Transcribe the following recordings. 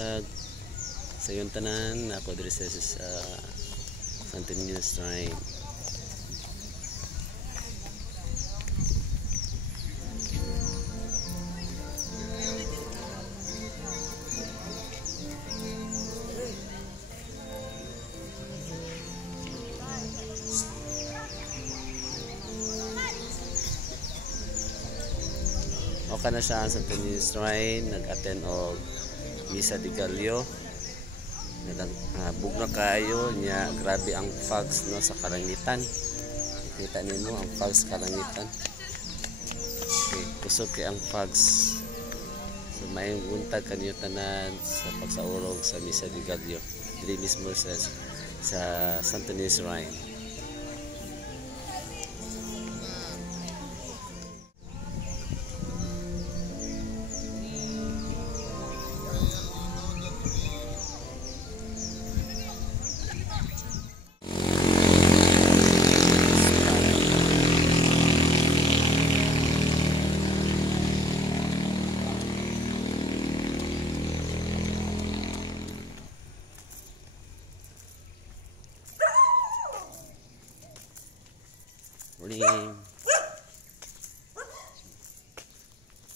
buntag sa iyong tanan. Ako diri sa Santo Niño Shrine. O kana siya ang Santo Niño Shrine, nag-attend og Misa de Gallo. Bugna kayo niya, grabe ang fogs no sa kalangitan. Kita nimo ang fogs kalangitan. Okay, kusog kay ang fogs. So may buntag kanyo tanan sa pagsaulog sa Misa de Gallo. Dili mismo sa Santo Niño Shrine.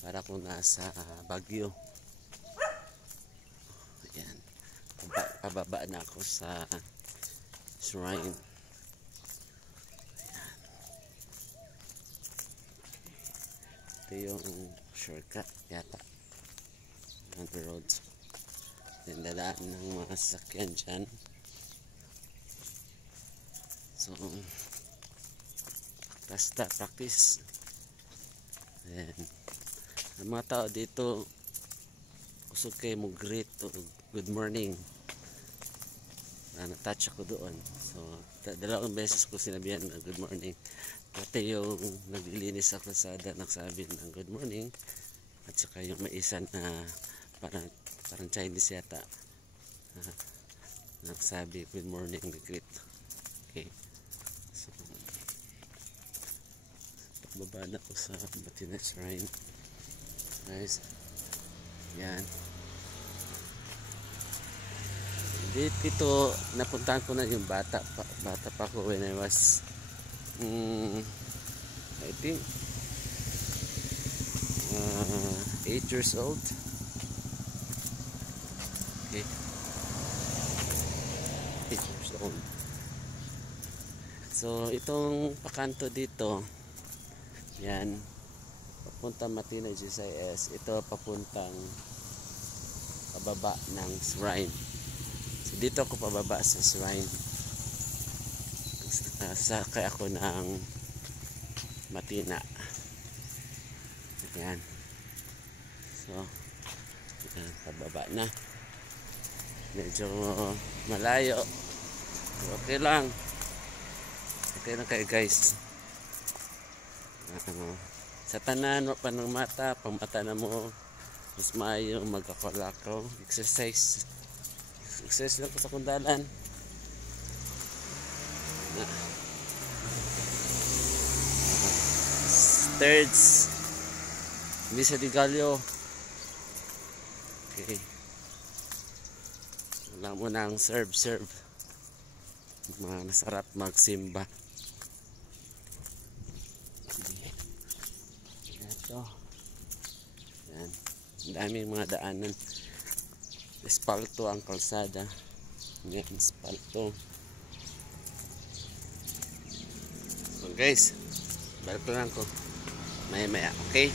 Para kung nasa Baguio. Ayan. Pababa na ako sa shrine. Ayan. Ito yung shortcut yata on the road. Dinadaan ng mga sasakyan dyan. So basta practice. Ayan. Ang mga tao dito kusog kayo mo greet o good morning. Na-touch ako doon. So dalawang beses ko sinabihan na good morning. Pati yung naglilinis sa kalsada nagsabi ng good morning. At saka yung may isa na parang Chinese yata nagsabi good morning, greet. Okay. So pagbaba na ako sa Batina Shrine. Guys, yan. Dito napuntahan ko na yung bata pa ko when I was I think 8 years old. Okay, 8 years old. So itong pakanto dito, yan, papunta Batina GCIS. Ito papuntang pababa ng shrine. So dito ako pababa sa shrine. Sakay ako ng Batina. Ayan. So ayan, pababa na. Medyo malayo. Okay lang. Okay lang kayo guys. Sa tanan wa pa ng mata, pamata na mo mas maayo magkakalakaw, exercise lang ko sa kundalan. Thirds Misa de Gallo. Okay, wala mo nang serve masarap magsimba. Yan. Daming mga daanan. Espalto ang kalsada. Yan, espalto. So guys, balik lang ko maya-maya. Okay?